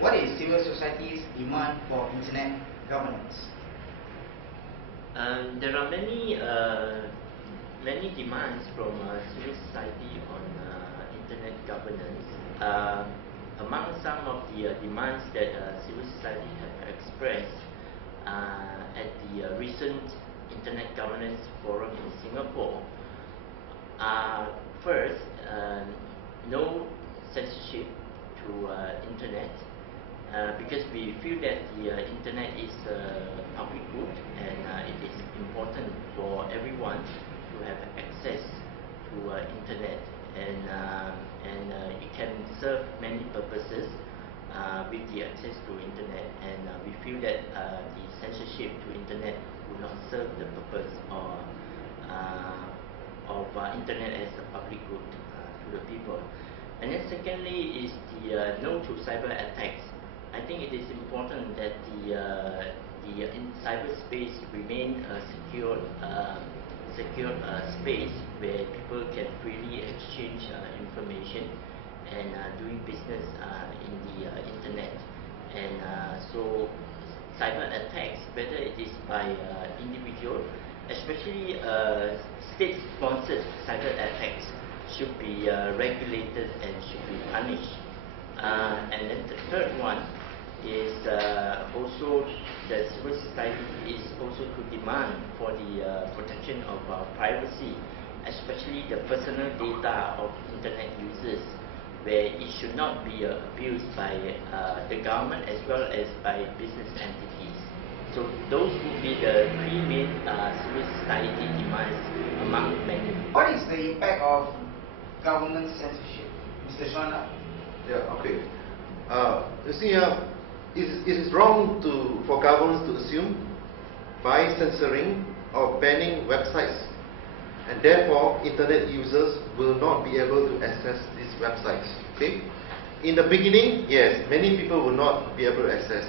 What is civil society's demand for internet governance? There are many demands from civil society on internet governance. Among some of the demands that civil society have expressed at the recent Internet Governance Forum in Singapore are first, no censorship to internet, because we feel that the internet is a public good, and it is important for everyone to have access to internet, and it can serve many purposes with the access to internet, and we feel that the censorship to internet will not serve the purpose of internet as a public good to the people. And then secondly is the no to cyber attacks. I think it is important that the in cyberspace remain a secure space where people can freely exchange information and doing business in the internet. And so cyber attacks, whether it is by individual, especially state-sponsored cyber attacks, should be regulated and should be punished. And then the third one is also that civil society is also to demand for the protection of privacy, especially the personal data of internet users, where it should not be abused by the government as well as by business entities. So those would be the three main civil society demands among many. What is the impact of government censorship? Mr. Shwana? Yeah, okay. You see, it is wrong for governments to assume by censoring or banning websites, and therefore internet users will not be able to access these websites. Okay. In the beginning, yes, many people will not be able to access,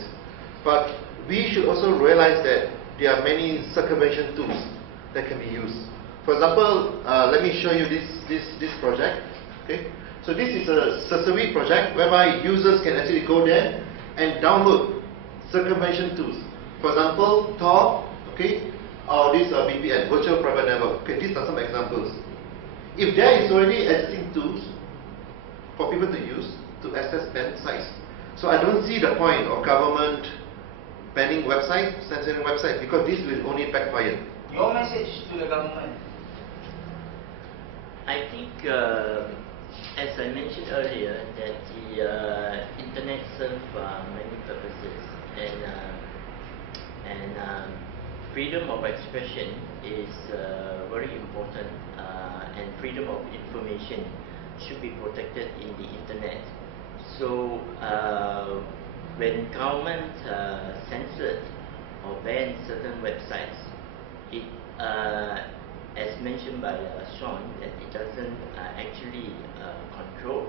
but we should also realize that there are many circumvention tools that can be used. For example, let me show you this project. Okay. So this is a Censorship project whereby users can actually go there and download circumvention tools. For example, Tor, okay, or this VPN, virtual private network. Okay, these are some examples. If there is already existing tools for people to use to access banned sites, so I don't see the point of government banning websites, censoring websites, because this will only backfire. Your message to the government? I think, as I mentioned earlier, that the internet serves many purposes, and freedom of expression is very important, and freedom of information should be protected in the internet. So when government censored or banned certain websites, it as mentioned by Sean, that it doesn't actually control.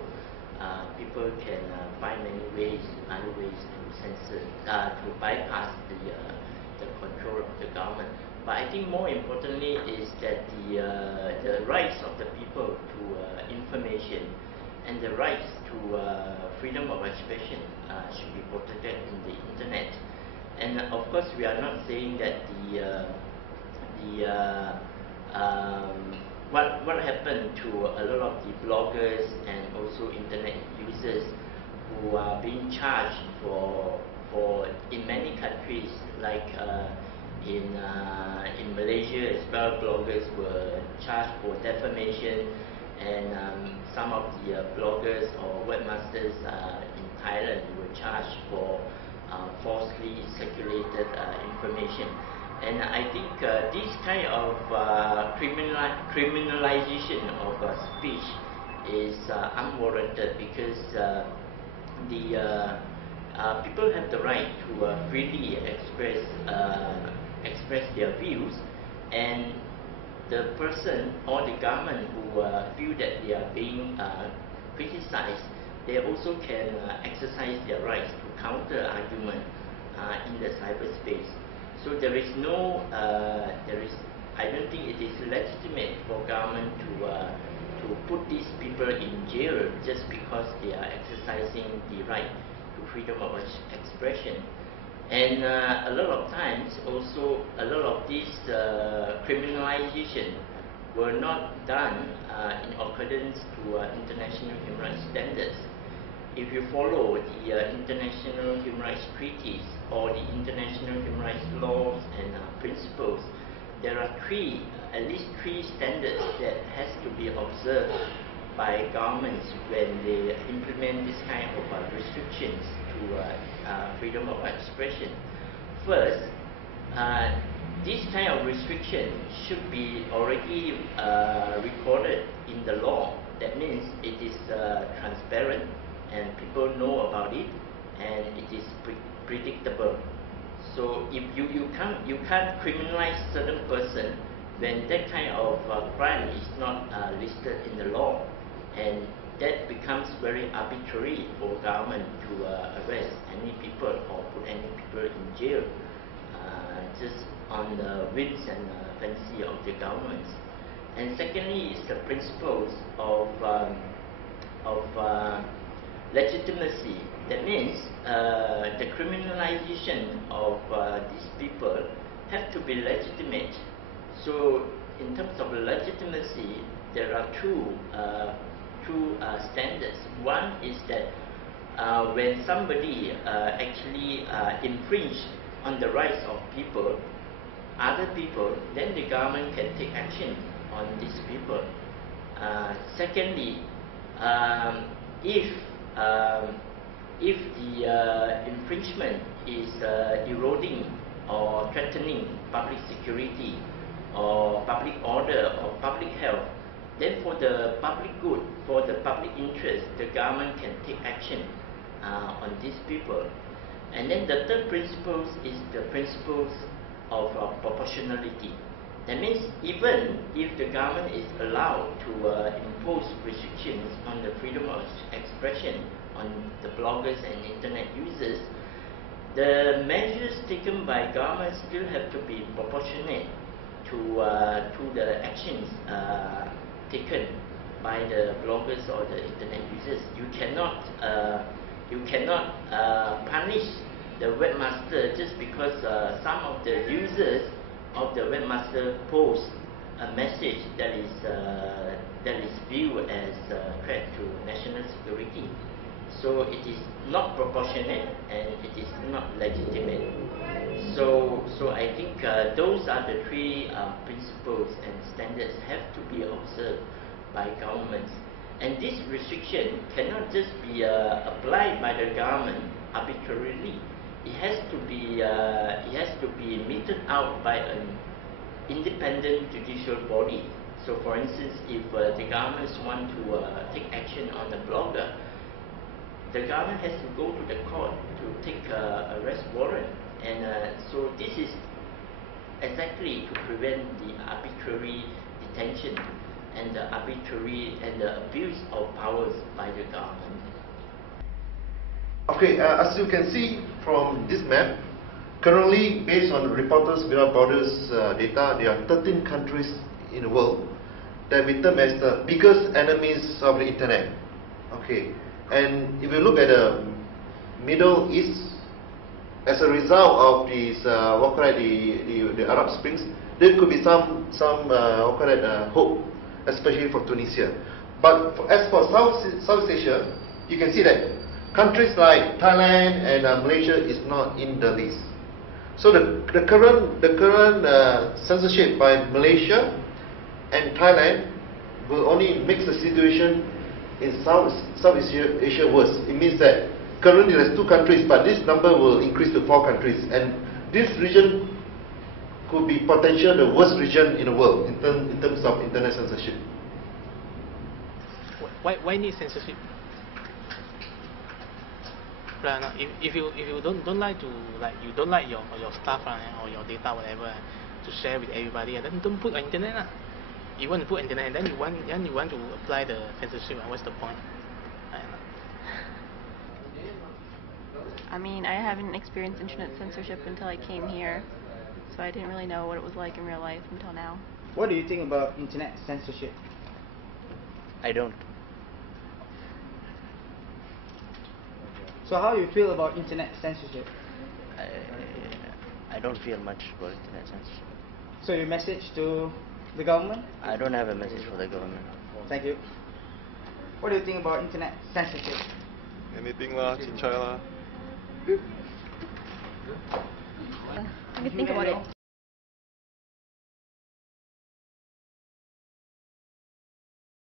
People can find many ways, other ways to censor, to bypass the control of the government. But I think more importantly is that the rights of the people to information and the rights to freedom of expression should be protected in the internet. And of course, we are not saying that what happened to a lot of the bloggers and also internet users who are being charged for in many countries, like in Malaysia as well, bloggers were charged for defamation, and some of the bloggers or webmasters in Thailand were charged for falsely circulated information. And I think this kind of criminalization of speech is unwarranted, because people have the right to freely express their views, and the person or the government who feel that they are being criticized, they also can exercise their rights to counter argument in the cyberspace. So there is no, I don't think it is legitimate for government to put these people in jail just because they are exercising the right to freedom of expression. And a lot of times also a lot of these criminalization were not done in accordance to international human rights standards. If you follow the international human rights treaties or the international human rights laws and principles, there are at least three standards that has to be observed by governments when they implement this kind of restrictions to freedom of expression. First, this kind of restriction should be already recorded in the law. That means it is transparent and people know about it, and it is predictable. So if you can't criminalize certain person when that kind of crime is not listed in the law, and that becomes very arbitrary for government to arrest any people or put any people in jail just on the whims and fancy of the government. And secondly is the principles of legitimacy. That means the criminalization of these people have to be legitimate. So in terms of legitimacy, there are two standards. One is that when somebody actually infringe on the rights of people, other people, then the government can take action on these people. Secondly, if the infringement is eroding or threatening public security or public order or public health, then for the public good, for the public interest, the government can take action on these people. And then the third principle is the principles of proportionality. That means even if the government is allowed to impose restrictions on the freedom of expression on the bloggers and internet users, the measures taken by government still have to be proportionate to the actions taken by the bloggers or the internet users. You cannot punish the webmaster just because some of the users of the webmaster post a message that is viewed as a threat to national security. So it is not proportionate and it is not legitimate. So I think those are the three principles and standards have to be observed by governments. And this restriction cannot just be applied by the government arbitrarily. It has to be meted out by an independent judicial body. So, for instance, if the governments want to take action on the blogger, the government has to go to the court to take arrest warrant. And so this is exactly to prevent the arbitrary detention and the arbitrary and the abuse of powers by the government. Okay, as you can see from this map, currently based on Reporters Without Borders data, there are 13 countries in the world that we term as the biggest enemies of the internet. Okay, and if you look at the Middle East, as a result of these the Arab Springs, there could be some hope, especially for Tunisia. But as for Southeast Asia, you can see that countries like Thailand and Malaysia is not in the list. So the current censorship by Malaysia and Thailand will only make the situation in Southeast Asia worse. It means that currently there's 2 countries, but this number will increase to 4 countries, and this region could be potentially the worst region in the world in terms of internet censorship. Why need censorship? If you don't like to you don't like your stuff or your data whatever to share with everybody, then don't put on internet. You want to put internet, and then you want to apply the censorship. What's the point? I mean, I haven't experienced internet censorship until I came here, so I didn't really know what it was like in real life until now. What do you think about internet censorship? I don't. So how do you feel about internet censorship? I don't feel much about internet censorship. So your message to the government? I don't have a message for the government. Thank you. What do you think about internet censorship? Anything lah, cincai lah. Let me think about it.